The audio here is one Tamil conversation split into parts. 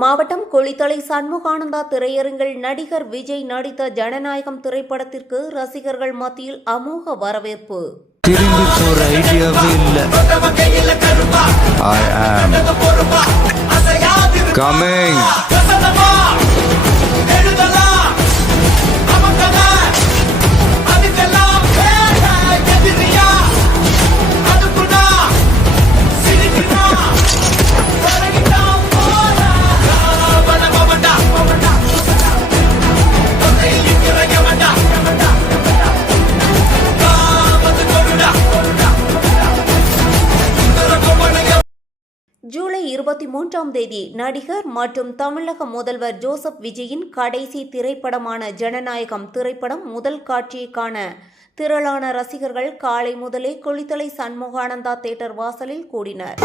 மாவட்டம் குளித்தலை சண்முகானந்தா திரையரங்கில் நடிகர் விஜய் நடித்த ஜனநாயகம் திரைப்படத்திற்கு ரசிகர்கள் மத்தியில் அமோக வரவேற்பு. திரும்பி போற ஐடியாவே இல்ல. I am coming. ஜூலை 23ஆம் தேதி நடிகர் மற்றும் தமிழக முதல்வர் ஜோசப் விஜயின் கடைசி திரைப்படமான ஜனநாயகம் திரைப்படம் முதல் காட்சியை காண திரளான ரசிகர்கள் காலை முதலே குளித்தலை சண்முகானந்தா தியேட்டர் வாசலில் கூடினர்.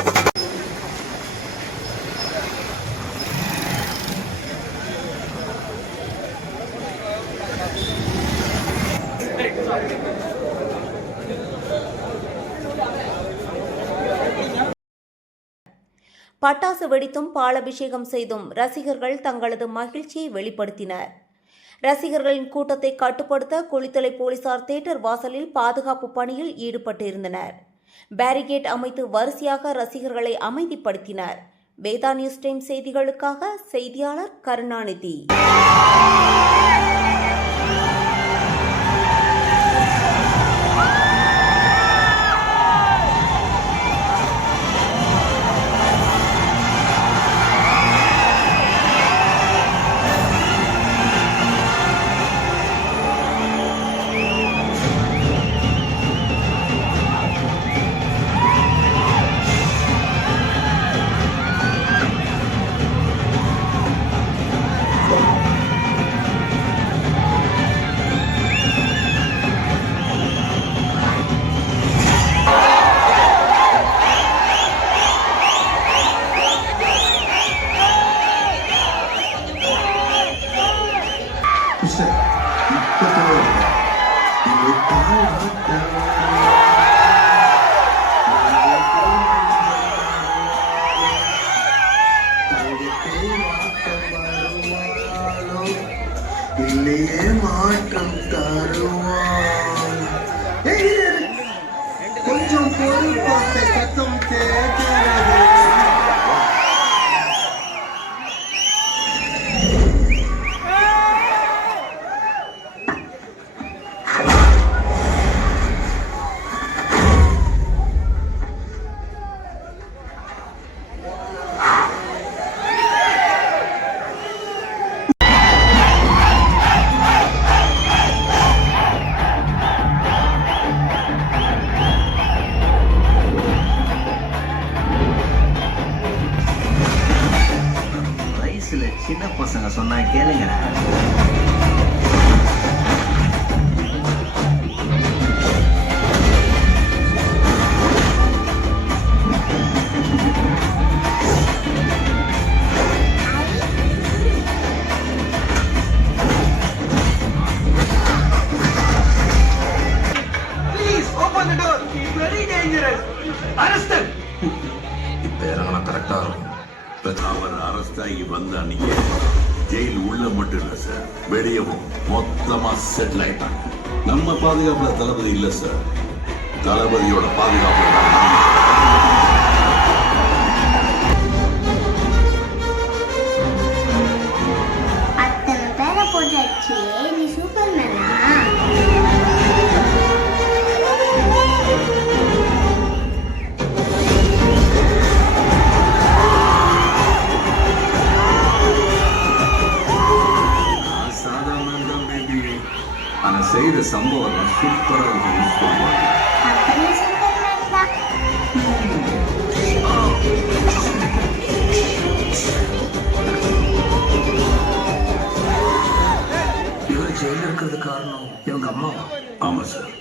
பட்டாசு வெடித்தும் பாலாபிஷேகம் செய்தும் ரசிகர்கள் தங்களது மகிழ்ச்சியை வெளிப்படுத்தினர். ரசிகர்களின் கூட்டத்தை கட்டுப்படுத்த குளித்தலை போலீசார் தியேட்டர் வாசலில் பாதுகாப்பு பணியில் ஈடுபட்டிருந்தனர். பேரிகேட் அமைத்து வரிசையாக ரசிகர்களை அமைதிப்படுத்தினர். வேதா நியூஸ் டைம் செய்திகளுக்காக செய்தியாளர் கருணாநிதி. இல்லையே மாற்றம் தருவான். கொஞ்சம் பொறுப்பாக சத்தம் கேட்கிறது. சின்ன பசங்க சொன்னா கேளுங்க. Please open the door. It's very dangerous. Arrest him. இப்ப இறங்கினா கரெக்டா இருக்கும். அவர் அரெஸ்ட் ஆகி வந்த அன்னைக்கு ஜெயில் உள்ள மட்டும் இல்ல சார், வெளியவும் மொத்தமா செட்டில் ஆயிட்டாங்க. நம்ம பாதுகாப்புல தளபதி இல்ல சார், தளபதியோட பாதுகாப்புல அத்தனை பேரை போட்டாச்சு. நீ சூப்பர் மேனா? ஆனா செய்த சம்பவம் சூப்பரா இருக்குன்னு சொல்லுவாங்க. இவர் ஜெயில இருக்கிறது காரணம் இவங்க அம்மாவா? ஆமா சார்.